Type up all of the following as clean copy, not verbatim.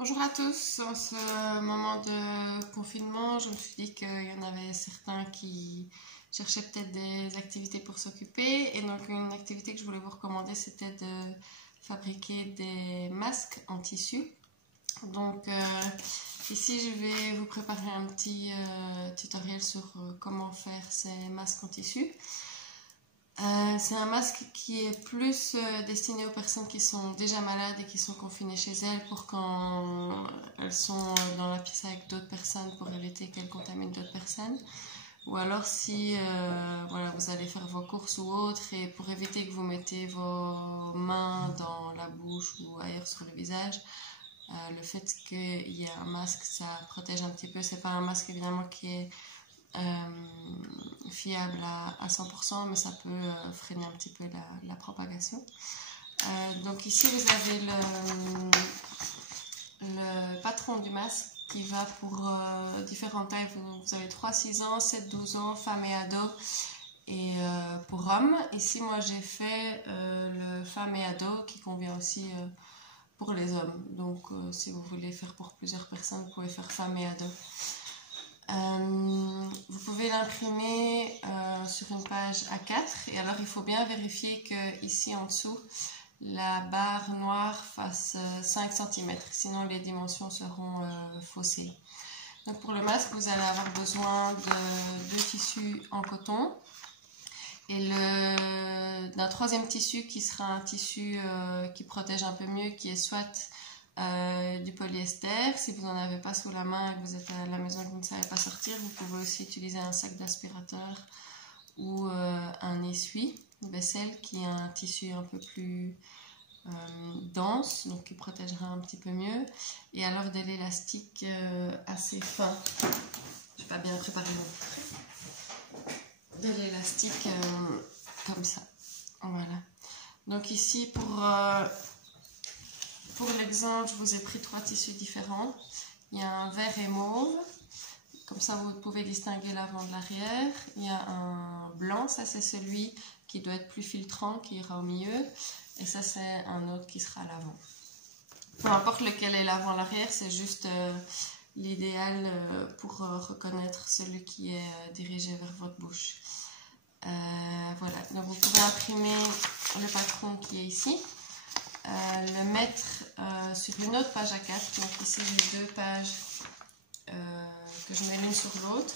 Bonjour à tous, en ce moment de confinement, je me suis dit qu'il y en avait certains qui cherchaient peut-être des activités pour s'occuper, et donc une activité que je voulais vous recommander, c'était de fabriquer des masques en tissu. Donc ici je vais vous préparer un petit tutoriel sur comment faire ces masques en tissu. C'est un masque qui est plus destiné aux personnes qui sont déjà malades et qui sont confinées chez elles pour quand elles sont dans la pièce avec d'autres personnes pour éviter qu'elles contaminent d'autres personnes. Ou alors si voilà, vous allez faire vos courses ou autres et pour éviter que vous mettez vos mains dans la bouche ou ailleurs sur le visage, le fait qu'il y ait un masque, ça protège un petit peu. C'est pas un masque évidemment qui est fiable à 100%, mais ça peut freiner un petit peu la propagation. Donc ici vous avez le patron du masque qui va pour différentes tailles. Vous avez 3-6 ans, 7-12 ans, femmes et ados, et pour hommes. Ici moi j'ai fait le femmes et ados qui convient aussi pour les hommes. Donc si vous voulez faire pour plusieurs personnes, vous pouvez faire femmes et ados. Vous pouvez l'imprimer sur une page A4, et alors il faut bien vérifier que ici en dessous la barre noire fasse 5 cm, sinon les dimensions seront faussées. Donc pour le masque vous allez avoir besoin de 2 tissus en coton et d'un troisième tissu qui sera un tissu qui protège un peu mieux, qui est soit du polyester. Si vous n'en avez pas sous la main et que vous êtes à la maison et que vous ne savez pas sortir, vous pouvez aussi utiliser un sac d'aspirateur ou un essuie-vaisselle qui est un tissu un peu plus dense, donc qui protégera un petit peu mieux, et alors de l'élastique assez fin. Je n'ai pas bien préparé de l'élastique comme ça. Voilà. Donc ici pour l'exemple, je vous ai pris 3 tissus différents. Il y a un vert et mauve, comme ça vous pouvez distinguer l'avant de l'arrière. Il y a un blanc, ça c'est celui qui doit être plus filtrant, qui ira au milieu. Et ça c'est un autre qui sera à l'avant. Peu importe lequel est l'avant, l'arrière, c'est juste l'idéal pour reconnaître celui qui est dirigé vers votre bouche. Voilà, donc vous pouvez imprimer le patron qui est ici. Le mettre sur une autre page A4. Donc ici j'ai 2 pages que je mets l'une sur l'autre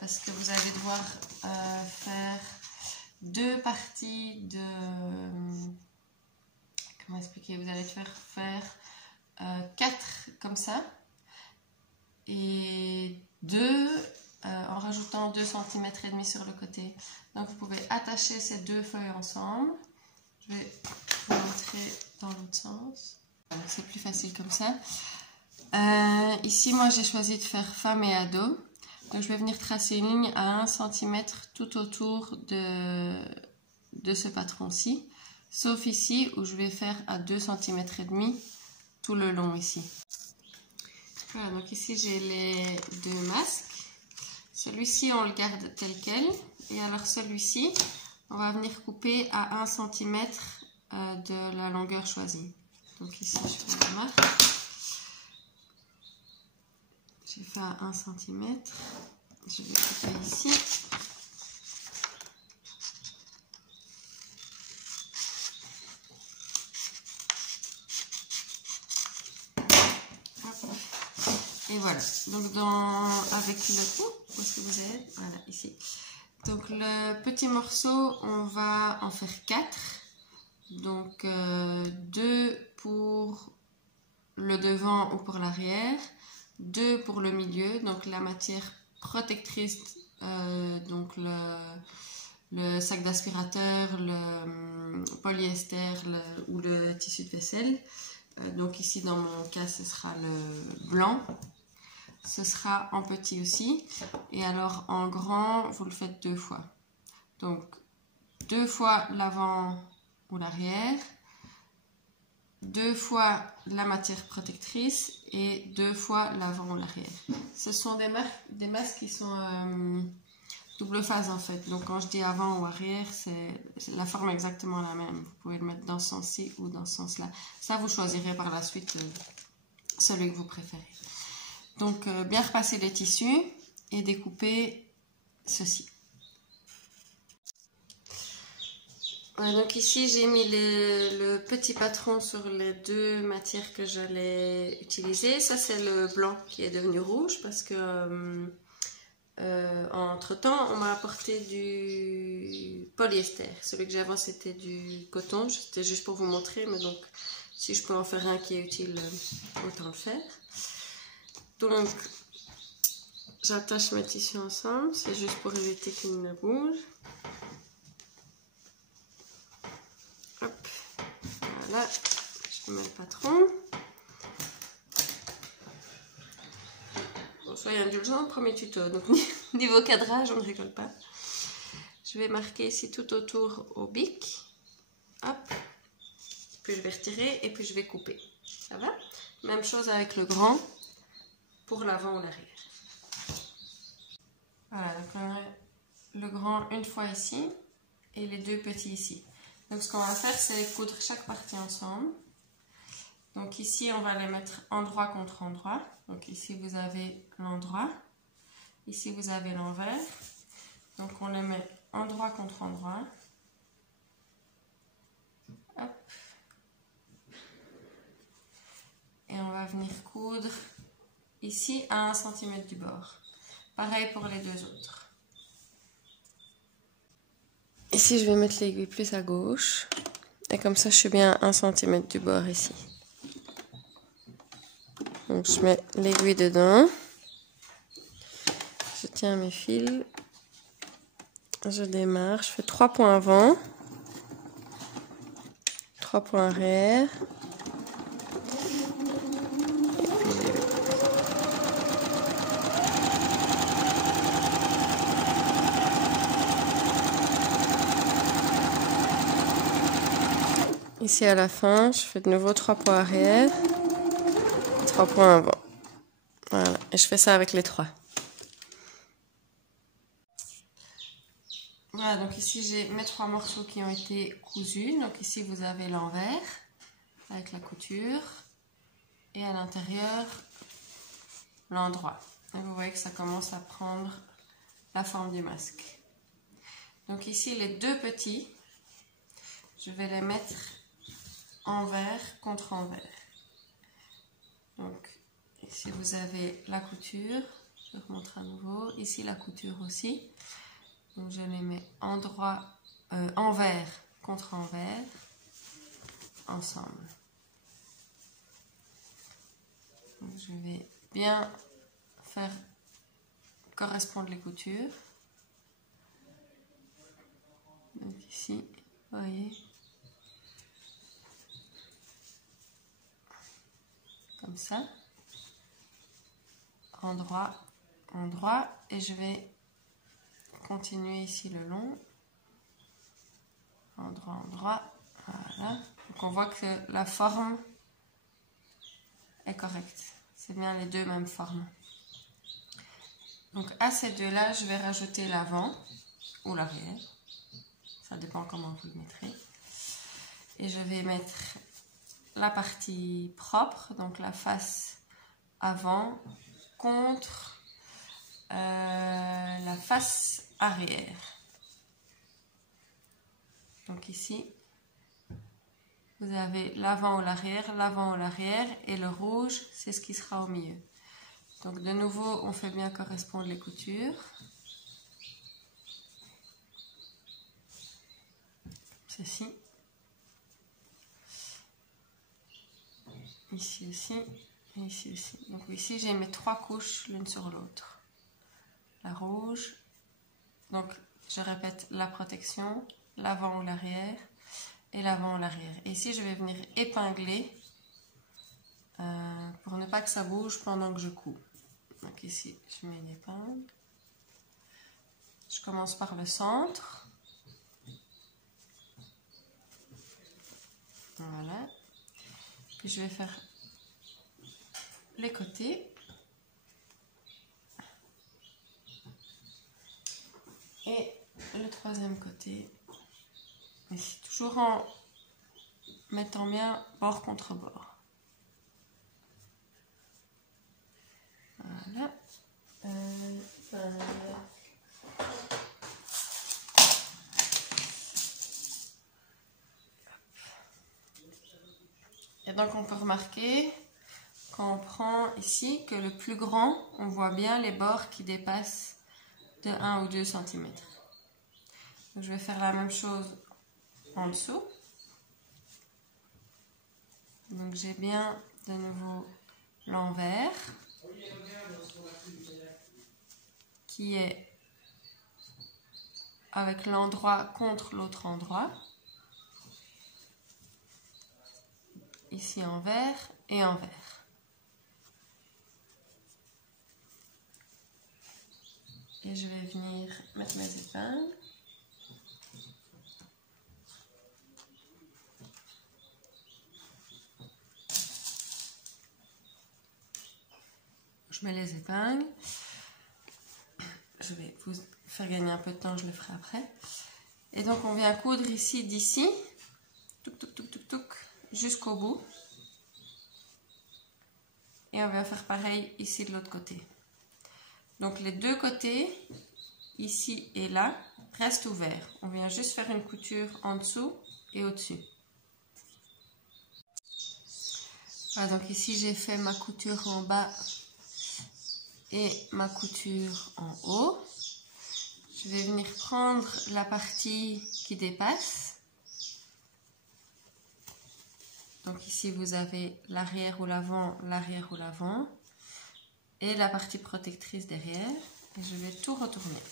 parce que vous allez devoir faire 2 parties de... Comment expliquer? Vous allez faire 4 comme ça et 2 en rajoutant 2,5 cm sur le côté. Donc vous pouvez attacher ces 2 feuilles ensemble. Je vais vous montrer dans l'autre sens. C'est plus facile comme ça. Ici, moi, j'ai choisi de faire femme et ado. Donc, je vais venir tracer une ligne à 1 cm tout autour de ce patron-ci. Sauf ici, où je vais faire à 2,5 cm tout le long ici. Voilà, donc ici, j'ai les 2 masques. Celui-ci, on le garde tel quel. Et alors, celui-ci, on va venir couper à 1 cm de la longueur choisie. Donc ici, je fais la marque. J'ai fait à 1 cm. Je vais couper ici. Et voilà. Donc avec le coup, où est-ce que vous êtes? Voilà, ici. Donc le petit morceau, on va en faire 4. Donc 2 pour le devant ou pour l'arrière, 2 pour le milieu, donc la matière protectrice, donc le sac d'aspirateur, le polyester ou le tissu de vaisselle. Donc ici dans mon cas ce sera le blanc. Ce sera en petit aussi, et alors en grand vous le faites 2 fois. Donc 2 fois l'avant ou l'arrière, 2 fois la matière protectrice et 2 fois l'avant ou l'arrière. Ce sont des masques qui sont double phase en fait. Donc quand je dis avant ou arrière, c'est la forme exactement la même. Vous pouvez le mettre dans ce sens-ci ou dans ce sens-là. Ça vous choisirez par la suite celui que vous préférez. Donc bien repasser les tissus et découper ceci. Ouais, donc ici j'ai mis le petit patron sur les deux matières que j'allais utiliser. Ça c'est le blanc qui est devenu rouge parce que entre temps on m'a apporté du polyester. Celui que j'avais c'était du coton, c'était juste pour vous montrer, mais donc si je peux en faire un qui est utile, autant le faire. Donc j'attache mes tissus ensemble, c'est juste pour éviter qu'ils ne bougent. Hop, voilà, je mets le patron. Bon, soyez indulgents, premier tuto, donc niveau cadrage, on ne rigole pas. Je vais marquer ici tout autour au bic. Hop, puis je vais retirer et puis je vais couper. Ça va? Même chose avec le grand pour l'avant ou l'arrière. Voilà, donc le grand une fois ici et les deux petits ici. Donc ce qu'on va faire, c'est coudre chaque partie ensemble. Donc ici, on va les mettre endroit contre endroit. Donc ici, vous avez l'endroit. Ici, vous avez l'envers. Donc on les met endroit contre endroit. Hop. Et on va venir coudre ici à 1 cm du bord. Pareil pour les deux autres. Ici, je vais mettre l'aiguille plus à gauche. Et comme ça, je suis bien à 1 cm du bord ici. Donc, je mets l'aiguille dedans. Je tiens mes fils. Je démarre. Je fais 3 points avant. 3 points arrière. Ici à la fin, je fais de nouveau 3 points arrière, 3 points avant. Voilà, et je fais ça avec les 3. Voilà, donc ici j'ai mes 3 morceaux qui ont été cousus. Donc ici vous avez l'envers avec la couture et à l'intérieur l'endroit. Et vous voyez que ça commence à prendre la forme du masque. Donc ici les deux petits, je vais les mettre envers contre envers. Donc ici vous avez la couture, je vous remontre à nouveau, ici la couture aussi. Donc je les mets envers contre envers ensemble. Donc je vais bien faire correspondre les coutures. Donc ici, vous voyez, comme ça, endroit, endroit, et je vais continuer ici le long, endroit, endroit, voilà. Donc on voit que la forme est correcte, c'est bien les deux mêmes formes. Donc à ces deux-là, je vais rajouter l'avant ou l'arrière, ça dépend comment vous le mettrez, et je vais mettre la partie propre, donc la face avant contre la face arrière. Donc ici, vous avez l'avant ou l'arrière, et le rouge, c'est ce qui sera au milieu. Donc de nouveau, on fait bien correspondre les coutures. Ceci. Ici aussi, et ici aussi. Donc ici, j'ai mes 3 couches l'une sur l'autre. La rouge, donc je répète la protection, l'avant ou l'arrière, et l'avant ou l'arrière. Et ici, je vais venir épingler pour ne pas que ça bouge pendant que je couds. Donc ici, je mets une épingle. Je commence par le centre. Voilà. Puis je vais faire les côtés. Et le troisième côté. Ici, toujours en mettant bien bord contre bord. Et donc on peut remarquer quand on prend ici que le plus grand, on voit bien les bords qui dépassent de 1 ou 2 cm. Donc je vais faire la même chose en dessous. Donc j'ai bien de nouveau l'envers qui est avec l'endroit contre l'autre endroit. Ici envers et envers. Et je vais venir mettre mes épingles. Je mets les épingles. Je vais vous faire gagner un peu de temps, je le ferai après. Et donc on vient coudre ici, d'ici, touc, touc, touc, touc, touc, jusqu'au bout. Et on va faire pareil ici de l'autre côté. Donc les deux côtés, ici et là, restent ouverts. On vient juste faire une couture en dessous et au-dessus. Voilà, donc ici j'ai fait ma couture en bas et ma couture en haut. Je vais venir prendre la partie qui dépasse. Donc ici vous avez l'arrière ou l'avant, et la partie protectrice derrière. Et je vais tout retourner.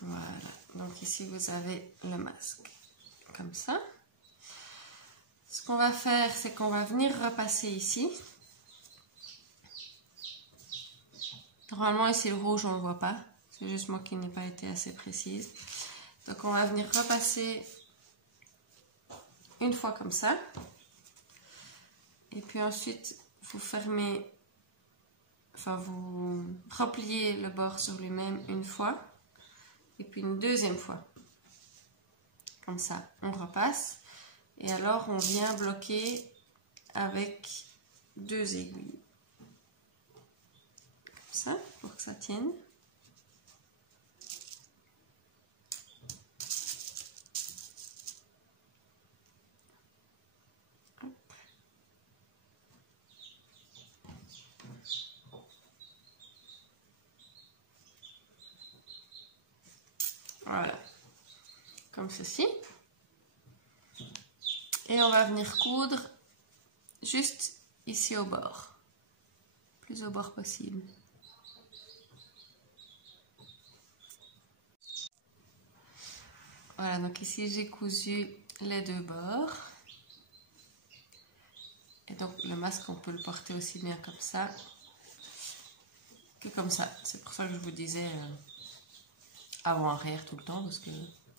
Voilà, donc ici vous avez le masque, comme ça. Ce qu'on va faire, c'est qu'on va venir repasser ici. Normalement ici le rouge on ne le voit pas, c'est juste moi qui n'ai pas été assez précise. Donc on va venir repasser une fois comme ça. Et puis ensuite vous fermez, enfin vous repliez le bord sur lui-même une fois. Et puis une deuxième fois. Comme ça, on repasse. Et alors on vient bloquer avec 2 aiguilles. Comme ça, pour que ça tienne. Hop. Voilà, comme ceci. Et on va venir coudre juste ici au bord, plus au bord possible. Voilà, donc ici j'ai cousu les 2 bords. Et donc le masque, on peut le porter aussi bien comme ça que comme ça. C'est pour ça que je vous disais avant-arrière tout le temps, parce que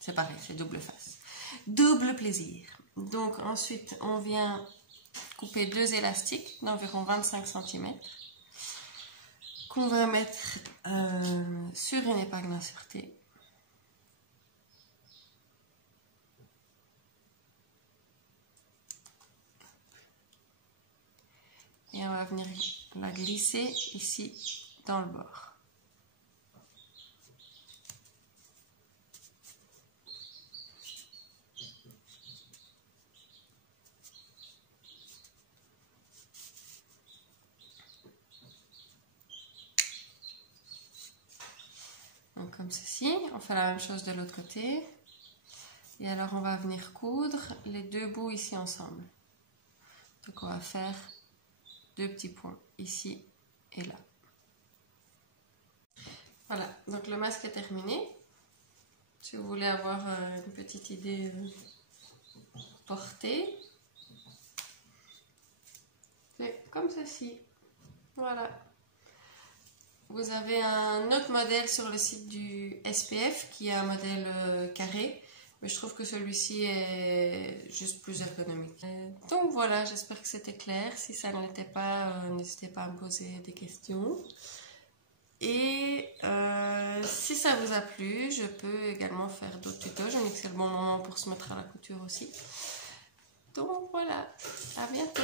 c'est pareil, c'est double face. Double plaisir. Donc ensuite, on vient couper 2 élastiques d'environ 25 cm qu'on va mettre sur une épingle insertée. Et on va venir la glisser ici dans le bord. Donc comme ceci, on fait la même chose de l'autre côté. Et alors on va venir coudre les 2 bouts ici ensemble. Donc on va faire 2 petits points ici et là. Voilà, donc le masque est terminé. Si vous voulez avoir une petite idée portée, c'est comme ceci. Voilà. Vous avez un autre modèle sur le site du SPF qui est un modèle carré, mais je trouve que celui-ci est juste plus ergonomique. Donc voilà, j'espère que c'était clair. Si ça ne l'était pas, n'hésitez pas à me poser des questions. Et si ça vous a plu, je peux également faire d'autres tutos. Je me dis que c'est le bon moment pour se mettre à la couture aussi. Donc voilà, à bientôt.